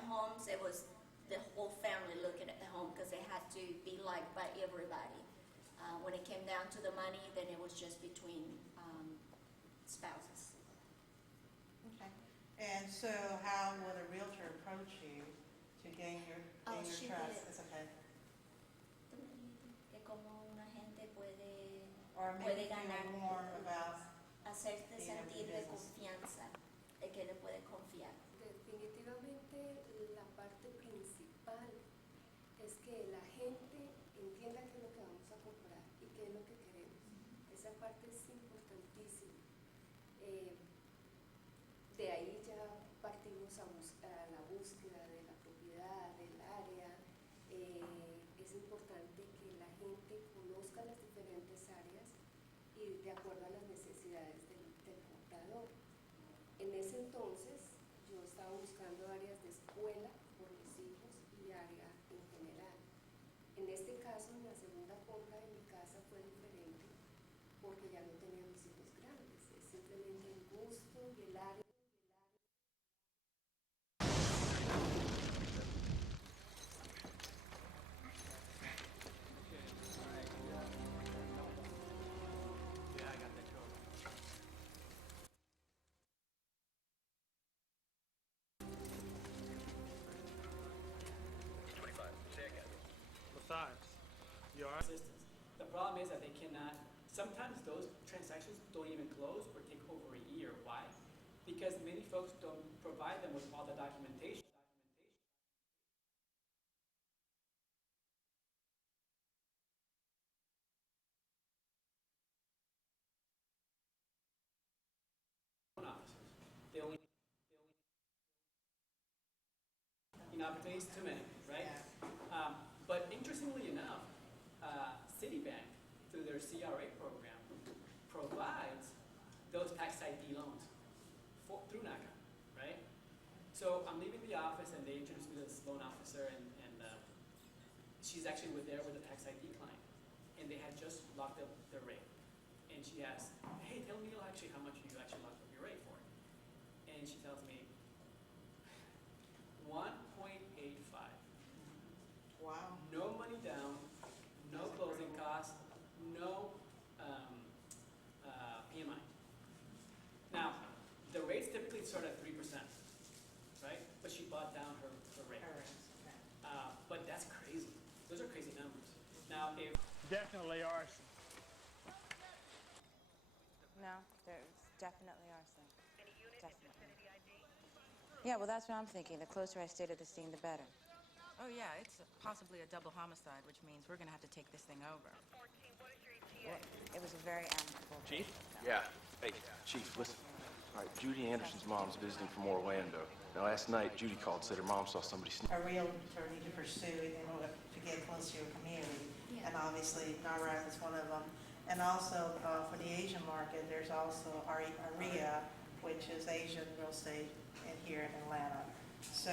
at homes, it was the whole family looking at the home because it had to be liked by everybody. When it came down to the money, then it was just between spouses. Okay. And so how would a realtor approach you to gain your trust? It's okay. Que como una gente puede ganar, more about hacerte sentir de confianza, de que le puede confiar. Definitivamente la parte principal es que la gente entienda qué es lo que vamos a comprar y qué es lo que queremos. Esa parte es importantísima. De ahí ya partimos a la búsqueda de la propiedad, del área. Es importante que la gente conozca las diferentes áreas y de acuerdo a las necesidades del comprador. En ese entonces yo estaba buscando áreas de escuela por mis hijos y área en general. En este caso, en la segunda compra de mi casa fue diferente porque ya no tenía mis hijos grandes, es simplemente el gusto y el área. Assistance. The problem is that they cannot, sometimes those transactions don't even close or take over a year. Why? Because many folks don't provide them with all the documentation. They only opportunities too many, right? But interestingly enough, Citibank, through their CRA program, provides those tax ID loans through NACA, right? So I'm leaving the office and they introduced me to this loan officer and she's actually there with a tax ID client. And they had just locked up their rate. And she asked, hey, tell me actually how much you actually locked up your rate for. And she tells me 1.85. Wow. No money down, no closing costs, no PMI. Now, the rates typically start at 3%, right? But she bought down her rate. But that's crazy. Those are crazy numbers. Now, if definitely arson. No, there's definitely arson. Definitely. Yeah, well, that's what I'm thinking. The closer I stay to the scene, the better. Oh, yeah, it's possibly a double homicide, which means we're going to have to take this thing over. Well, it was a very amicable... Chief? Yeah. Hey, Chief, listen. All right, Judy Anderson's mom's visiting from Orlando. Now, last night, Judy called, said her mom saw somebody sneak. A realtor need to pursue in order to get close to your community. Yeah. And obviously, NARA is one of them. And also, for the Asian market, there's also ARIA, which is Asian real estate here in Atlanta. So,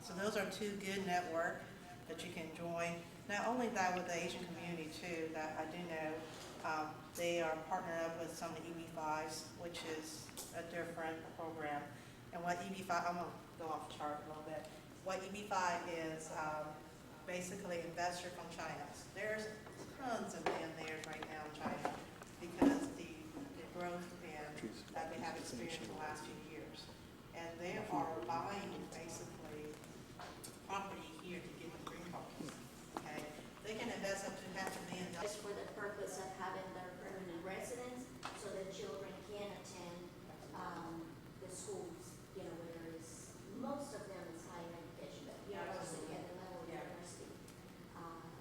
so those are two good networks that you can join. Not only that, with the Asian community too, that I do know, they are partnered up with some EB5s, which is a different program. And what EB5, I'm going to go off chart a little bit. What EB5 is, basically investor from China. There's tons of them there right now in China because the growth that they have experienced in the last few years. And they are buying basically property here to give them green cards. Okay, they can invest up to $500,000. Just for the purpose of having their permanent residence, so that children can attend the schools. You know, where there's most of them is higher education, but university at the level of university.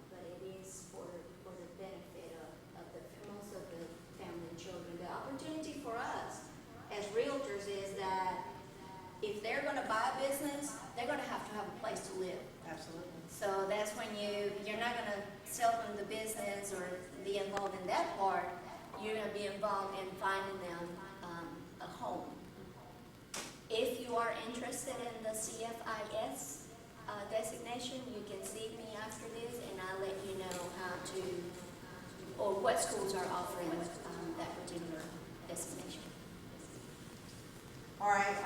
But it is for the benefit of most of the family and children. The opportunity for us as realtors is that if they're going to buy a business, they're going to have a place to live. Absolutely. So that's when you're not going to sell them the business or be involved in that part. You're going to be involved in finding them a home. If you are interested in the CFIS designation, you can see me after this, and I'll let you know how to, or what schools are offering that particular designation. All right.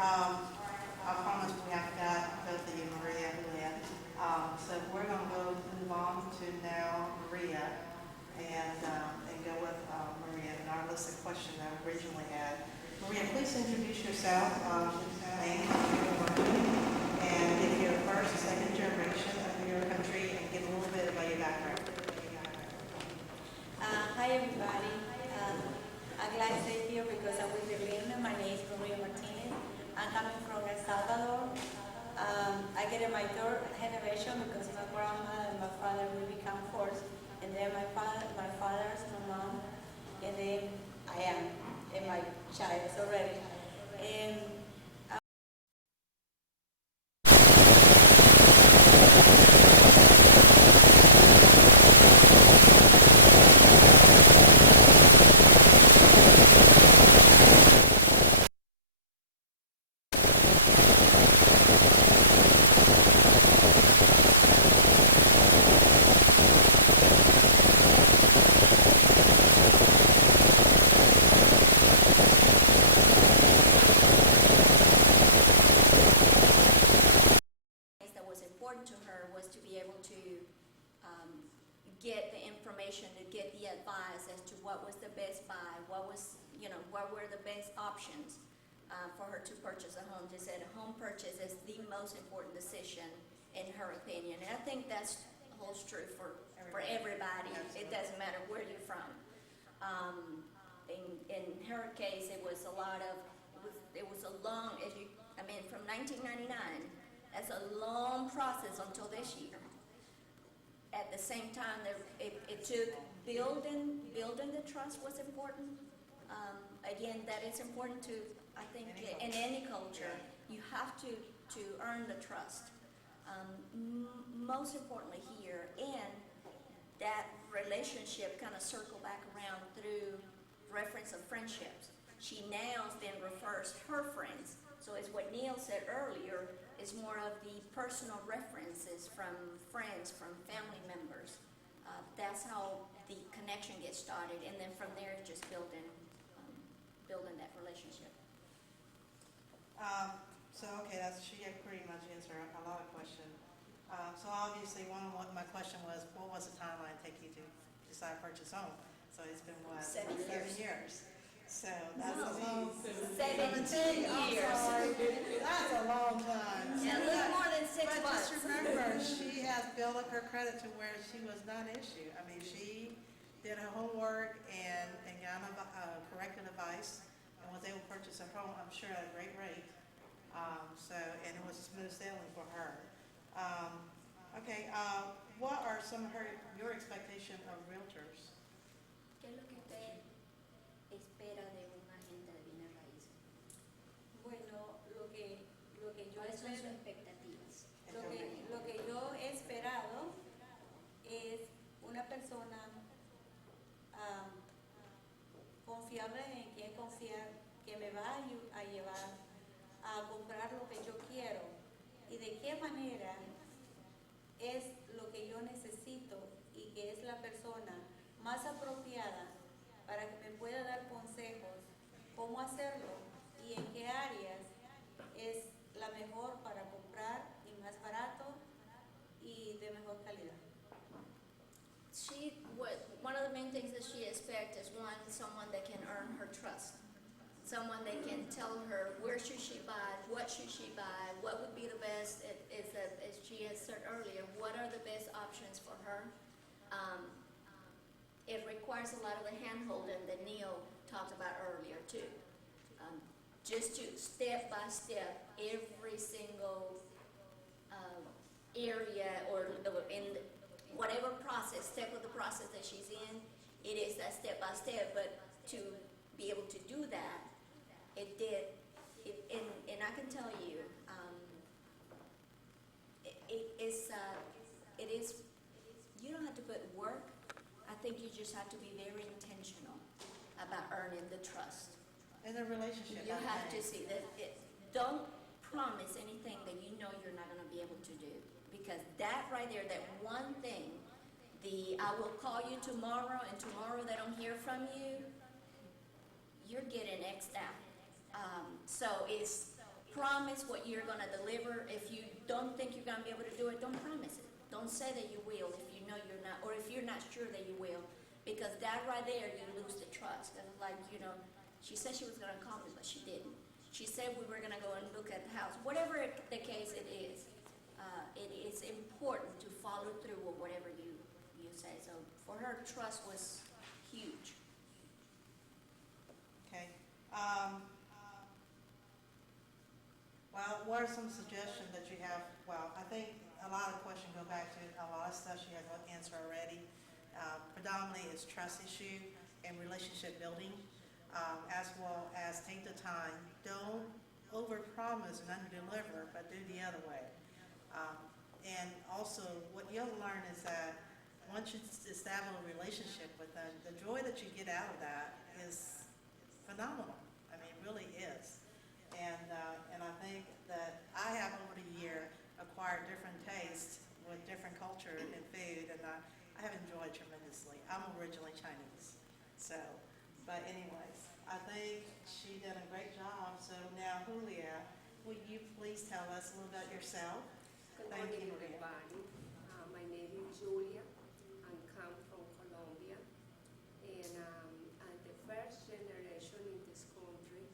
I promise we have got both of you, Maria and Leah. So we're going to move on to now Maria and go with Maria and our list of questions that we originally had. Maria, please introduce yourself, name, and give your first and second generation of your country and give a little bit about your background. Hi everybody. I'm glad to be here because I'm with Berlin. My name is Maria Martinez. I'm coming from El Salvador. I get in my third generation because my grandma and my father will become fourth, and then my father's my mom, and then I am, and my child is already. And that was important to her was to be able to get the information, to get the advice as to what was the best buy, what were the best options for her to purchase a home. She said a home purchase is the most important decision in her opinion. And I think that holds true for everybody. Absolutely. It doesn't matter where you're from. In her case, it was a long, from 1999, that's a long process until this year. At the same time, it took building the trust was important. Again, that is important to, I think, in any culture. You have to earn the trust. Most importantly here, and that relationship kind of circle back around through reference of friendships. She now then refers her friends. So it's what Neil said earlier, is more of the personal references from friends, from family members. That's how the connection gets started, and then from there, just building that relationship. She had pretty much answered a lot of questions. So obviously, my question was, what was the timeline take you to decide to purchase home? So it's been what? 7 years. So that's a long 17 I'm years. sorry. That's a long time. Yeah, a little more than 6 But months. just remember, she has built up her credit to where she was not an issue. I mean, she did her homework and got corrected advice and was able to purchase a home, I'm sure, at a great rate. And it was smooth sailing for her. What are some of your expectations of realtors? ¿Qué es lo que usted espera de un agente de bienes raíces? bueno, lo que yo ¿Cuáles son sus espero, expectativas? lo que yo he esperado es una persona confiable, en quien confiar, que me va a llevar a comprar lo que yo quiero y de qué manera es lo que yo necesito y que es la persona más apropiada para que me pueda dar consejos cómo hacerlo y en qué áreas es la mejor para comprar y más barato y de mejor calidad. One of the main things that she expects is someone that can earn her trust. Someone that can tell her where should she buy, what should she buy, what would be the best, as she has said earlier, what are the best options for her. It requires a lot of the hand-holding that Neil talked about earlier too. Just to step by step, every single area or in whatever step of the process that she's in, it is that step by step, but to be able to do that, and I can tell you, you don't have to put work. I think you just have to be very intentional about earning the trust. In a relationship. You have to see that don't promise anything that you know you're not going to be able to do, because that right there, that one thing, I will call you tomorrow, and tomorrow they don't hear from you, you're getting X'd out. So promise what you're gonna deliver. If you don't think you're gonna be able to do it, don't promise it. Don't say that you will if you know you're not, or if you're not sure that you will, because that right there, you lose the trust. And like, she said she was gonna call me, but she didn't. She said we were gonna go and look at the house. Whatever the case it is important to follow through with whatever you say. So for her, trust was huge. Okay. Well, what are some suggestions that you have? Well, I think a lot of questions go back to a lot of stuff she has answered already. Predominantly it's trust issue and relationship building, as well as take the time. Don't overpromise and underdeliver, but do the other way. And also, what you'll learn is that once you establish a relationship with them, the joy that you get out of that is phenomenal. I mean, it really is. And I think that I have over the year acquired different tastes with different culture and food, and I have enjoyed tremendously. I'm originally Chinese, so, but anyways, I think she did a great job. So now, Julia, will you please tell us a little about yourself? Good Thank morning, you, Maria. everybody. My name is Julia. I come from Colombia, and I'm the first generation in this country.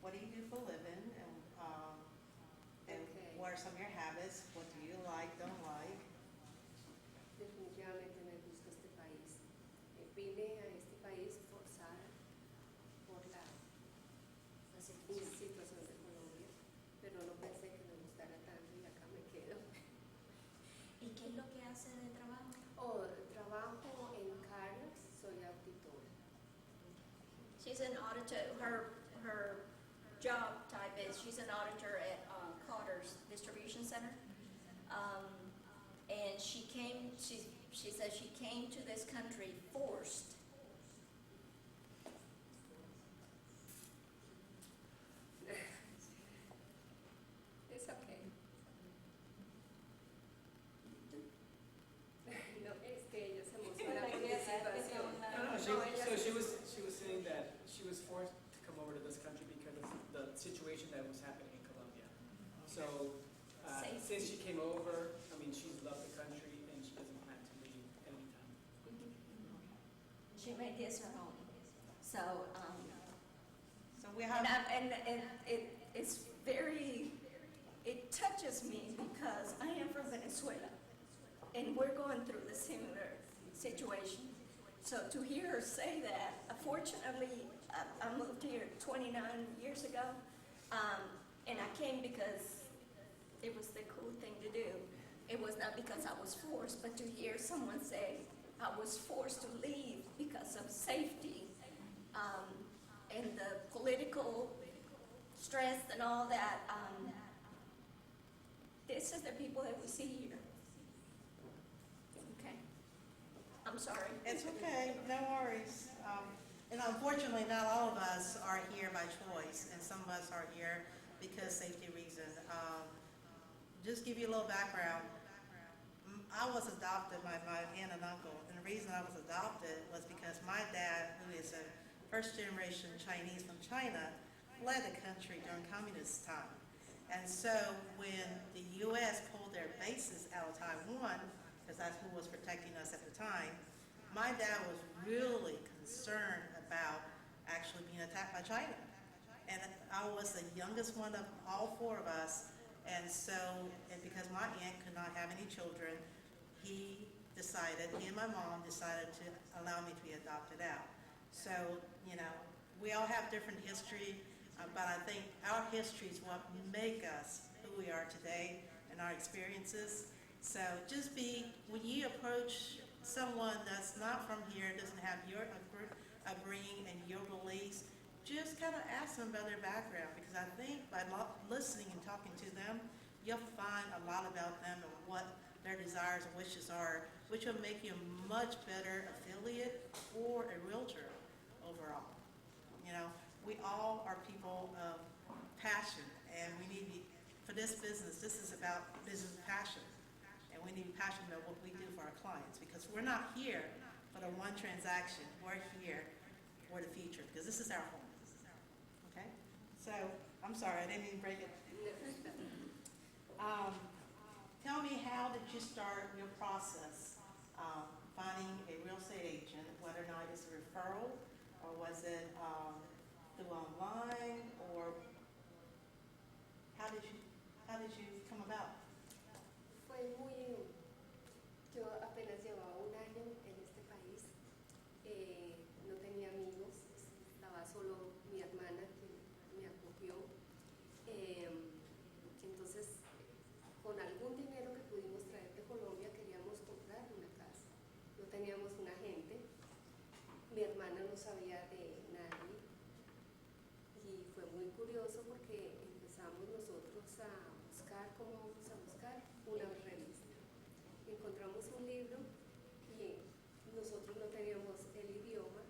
What do you do for a living, and Okay. what are some of your habits? What do you like, don't like? Definitivamente me gusta este país. Vine a este país forzada por la situación de Colombia, pero no pensé que me gustara tanto y acá me quedo. ¿Y qué es lo que hace de trabajo? Trabajo en Carlos, soy auditora. She's an auditor. Her job type is she's an auditor at Carter's Distribution Center. And she says she came to this country forced. It's okay. No, es que ella se emociona por mi situación. So she was saying that she was forced to come over to this country because of the situation that was happening in Colombia. So since she came over, I mean, she's loved the country and she doesn't plan to leave anytime. She made this her home. So, So we have. it's very, it touches me because I am from Venezuela and we're going through the similar situation. So to hear her say that, fortunately, I moved here 29 years ago, and I came because it was the cool thing to do. It was not because I was forced, but to hear someone say, I was forced to leave because of safety, and the political stress and all that, this is the people that we see here. Okay. I'm sorry. It's okay, no worries. And unfortunately, not all of us are here by choice, and some of us are here because safety reasons. Just give you a little background. I was adopted by my aunt and uncle, and the reason I was adopted was because my dad, who is a first-generation Chinese from China, fled the country during communist time. And so when the U.S. pulled their bases out of Taiwan, because that's who was protecting us at the time, my dad was really concerned about actually being attacked by China. And I was the youngest one of all four of us, and so, and because my aunt could not have any children, he and my mom decided to allow me to be adopted out. So, we all have different history, but I think our history is what make us who we are today and our experiences. So just when you approach someone that's not from here, doesn't have your upbringing and your beliefs, just kind of ask them about their background, because I think by listening and talking to them, you'll find a lot about them and what their desires and wishes are, which will make you a much better affiliate or a realtor overall. We all are people of passion, and we need to, for this business, this is about business passion. And we need to be passionate about what we do for our clients, because we're not here for the one transaction. We're here for the future, because this is our home. So, I'm sorry, I didn't mean to break it. Tell me, how did you start your process, finding a real estate agent, whether or not it's a referral, or was it through online, or how did you come about? Fue muy, yo apenas llevaba un año en este país, no tenía amigos, estaba solo mi hermana que me acogió. Entonces, con algún dinero que pudimos traer de Colombia queríamos comprar una casa. No teníamos un agente, mi hermana no sabía de nadie y fue muy curioso porque empezamos nosotros a buscar, ¿cómo vamos a buscar? Una revista. Encontramos un libro y nosotros no teníamos el idioma.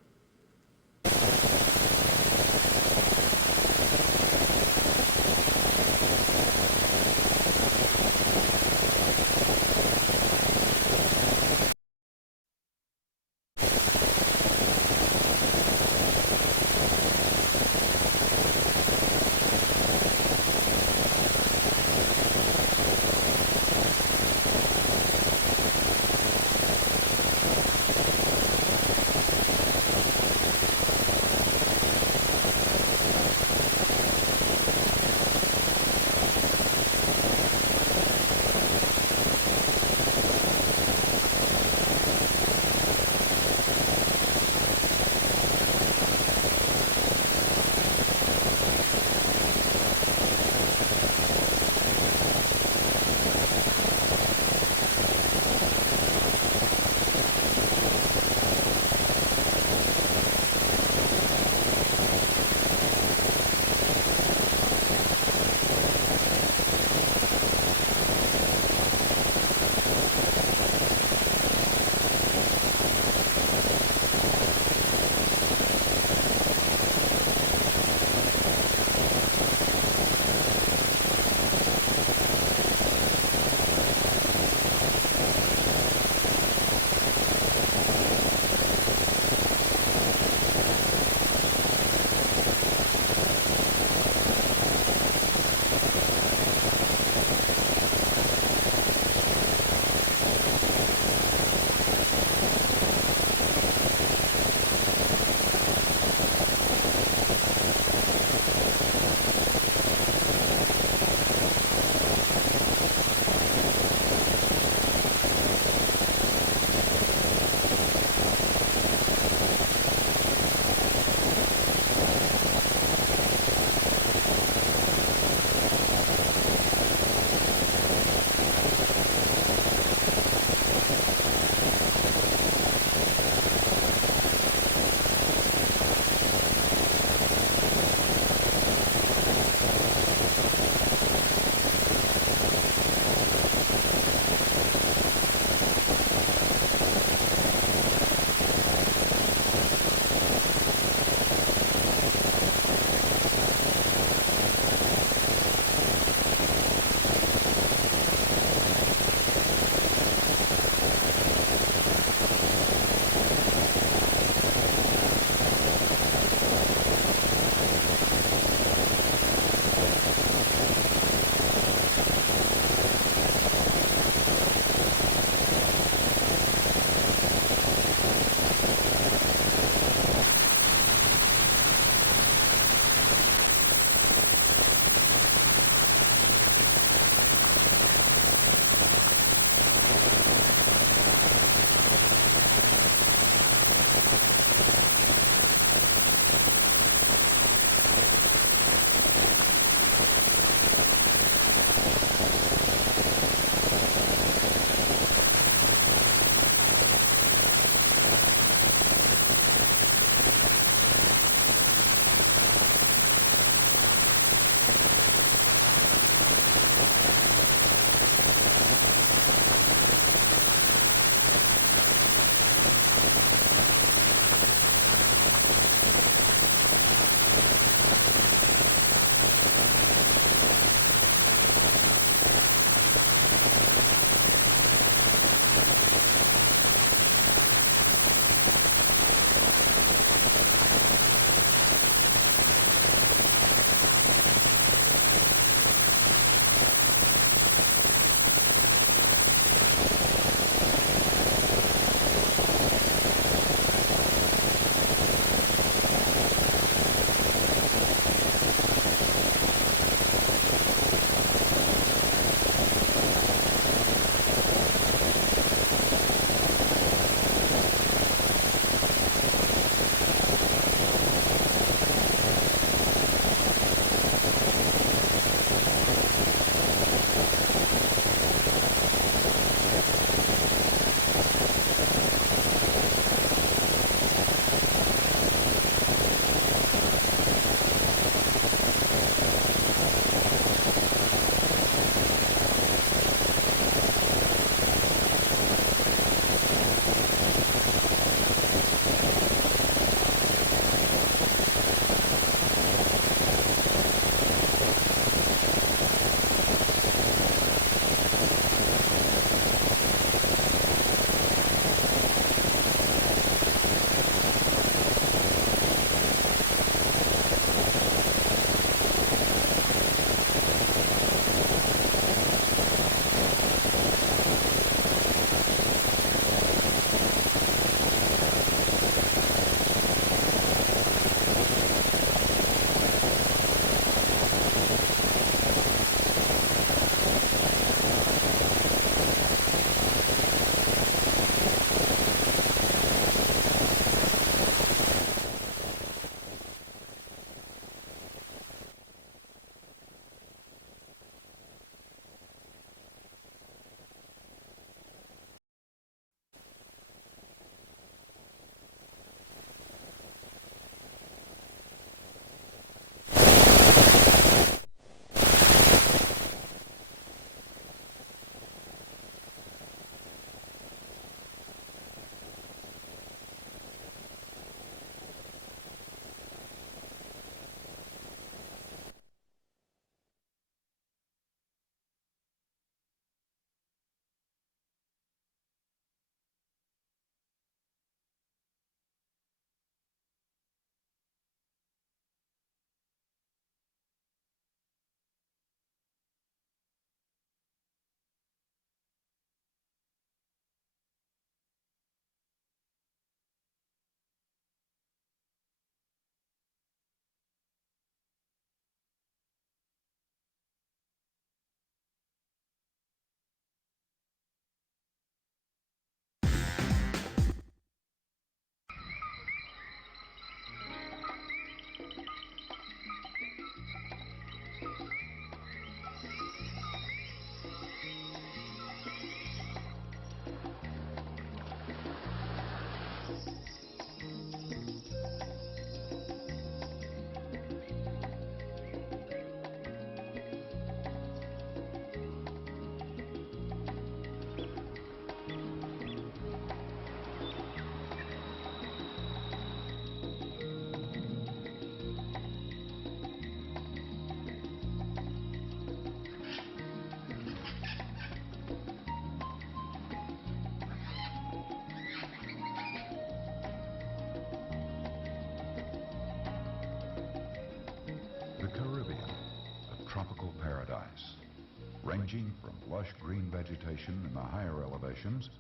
ranging from lush green vegetation in the higher elevations,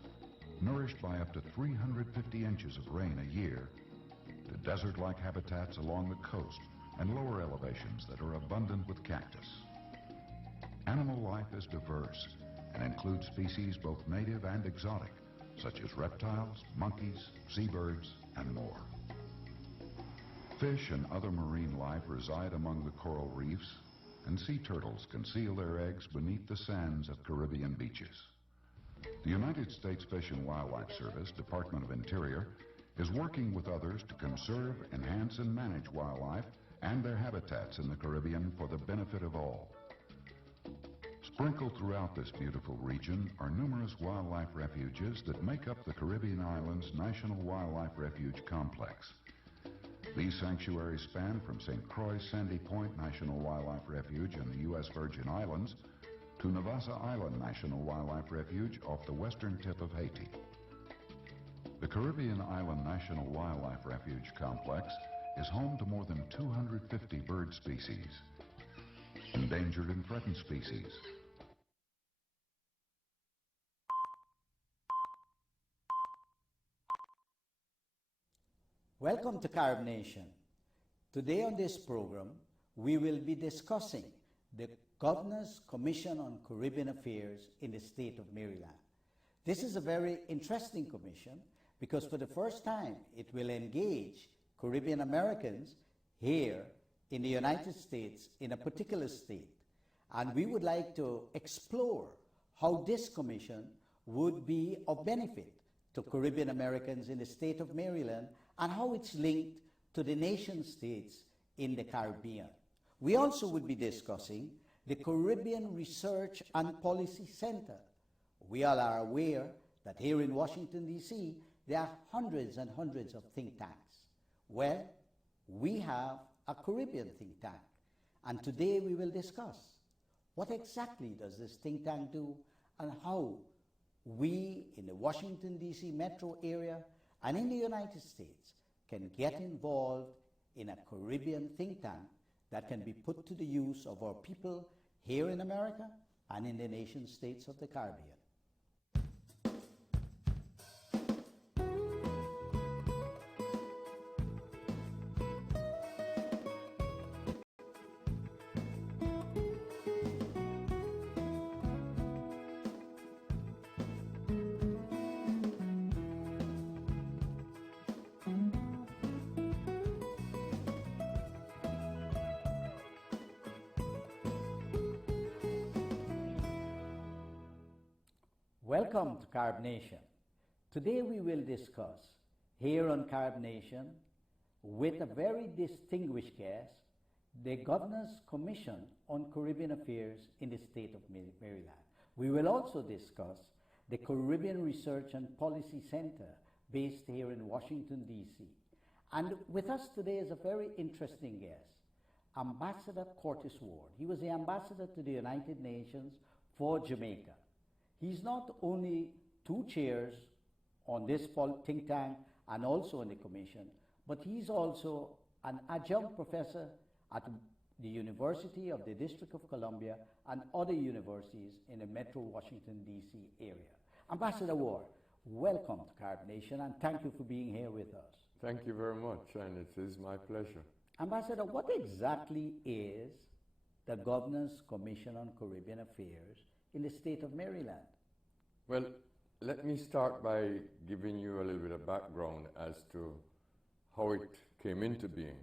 nourished by up to 350 inches of rain a year, to desert-like habitats along the coast and lower elevations that are abundant with cactus. Animal life is diverse and includes species both native and exotic, such as reptiles, monkeys, seabirds, and more. Fish and other marine life reside among the coral reefs, and sea turtles conceal their eggs beneath the sands of Caribbean beaches. The United States Fish and Wildlife Service, Department of Interior, is working with others to conserve, enhance, and manage wildlife and their habitats in the Caribbean for the benefit of all. Sprinkled throughout this beautiful region are numerous wildlife refuges that make up the Caribbean Islands National Wildlife Refuge Complex. These sanctuaries span from St. Croix Sandy Point National Wildlife Refuge in the U.S. Virgin Islands to Navassa Island National Wildlife Refuge off the western tip of Haiti. The Caribbean Island National Wildlife Refuge Complex is home to more than 250 bird species, endangered and threatened species, Welcome to Carib Nation. Today on this program, we will be discussing the Governor's Commission on Caribbean Affairs in the state of Maryland. This is a very interesting commission because for the first time it will engage Caribbean Americans here in the United States in a particular state. And we would like to explore how this commission would be of benefit to Caribbean Americans in the state of Maryland and how it's linked to the nation states in the Caribbean. We also would be discussing the Caribbean Research and Policy Center. We all are aware that here in Washington, D.C., there are hundreds and hundreds of think tanks. Well, we have a Caribbean think tank, and today we will discuss what exactly does this think tank do and how we in the Washington, D.C. metro area and in the United States can get involved in a Caribbean think tank that can be put to the use of our people here in America and in the nation states of the Caribbean. Welcome to Carib Nation. Today we will discuss here on Carib Nation with a very distinguished guest, the Governor's Commission on Caribbean Affairs in the state of Maryland. We will also discuss the Caribbean Research and Policy Center based here in Washington, D.C. And with us today is a very interesting guest, Ambassador Curtis Ward. He was the ambassador to the United Nations for Jamaica. He's not only two chairs on this think tank and also on the commission, but he's also an adjunct professor at the University of the District of Columbia and other universities in the Metro Washington, D.C. area. Ambassador Ward, welcome to Carib Nation and thank you for being here with us. Thank you very much, and it is my pleasure. Ambassador, what exactly is the Governor's Commission on Caribbean Affairs in the state of Maryland? Well, let me start by giving you a little bit of background as to how it came into being.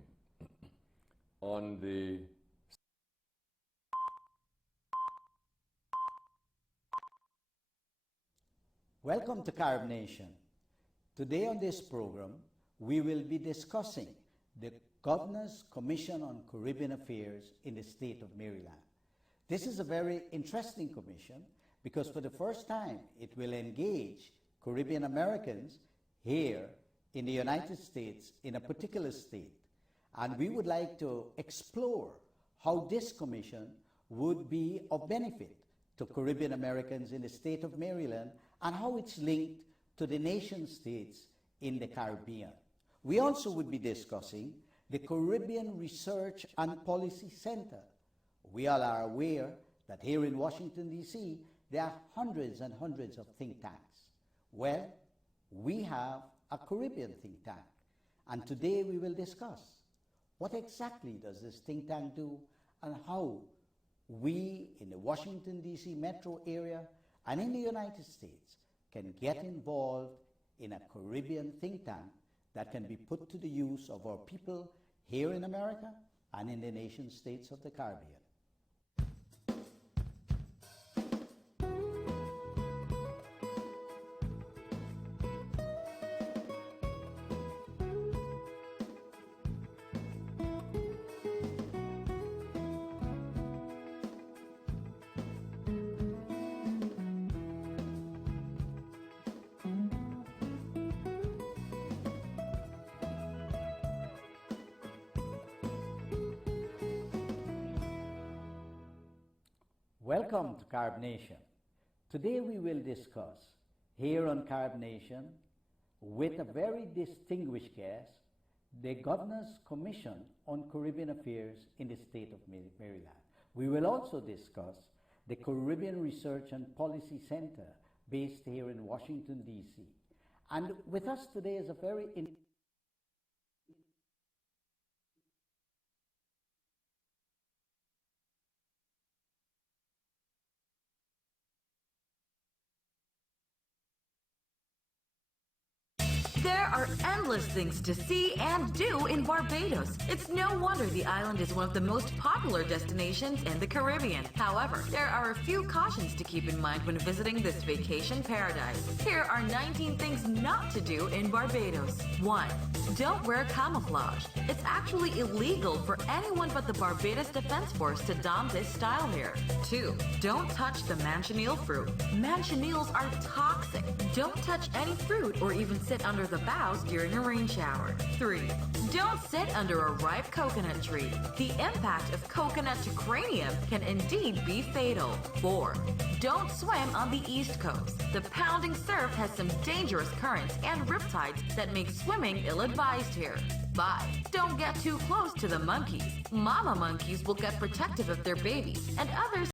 On the Welcome to Carib Nation. Today on this program, we will be discussing the Governor's Commission on Caribbean Affairs in the state of Maryland. This is a very interesting commission because for the first time it will engage Caribbean Americans here in the United States in a particular state. And we would like to explore how this commission would be of benefit to Caribbean Americans in the state of Maryland and how it's linked to the nation states in the Caribbean. We also would be discussing the Caribbean Research and Policy Center. We all are aware that here in Washington, D.C., there are hundreds and hundreds of think tanks. Well, we have a Caribbean think tank, and today we will discuss what exactly does this think tank do and how we in the Washington, D.C. metro area and in the United States can get involved in a Caribbean think tank that can be put to the use of our people here in America and in the nation states of the Caribbean. Welcome to Carib Nation. Today we will discuss here on Carib Nation with a very distinguished guest, the Governor's Commission on Caribbean Affairs in the state of Maryland. We will also discuss the Caribbean Research and Policy Center based here in Washington, D.C. And with us today is a very There are endless things to see and do in Barbados. It's no wonder the island is one of the most popular destinations in the Caribbean. However, there are a few cautions to keep in mind when visiting this vacation paradise. Here are 19 things not to do in Barbados. 1. Don't wear camouflage. It's actually illegal for anyone but the Barbados Defense Force to don this style here. 2. Don't touch the manchineel fruit. Manchinels are toxic. Don't touch any fruit or even sit under the boughs during a rain shower. 3. Don't sit under a ripe coconut tree. The impact of coconut to cranium can indeed be fatal. 4. Don't swim on the East Coast. The pounding surf has some dangerous currents and riptides that make swimming ill-advised here. 5. Don't get too close to the monkeys. Mama monkeys will get protective of their babies, and others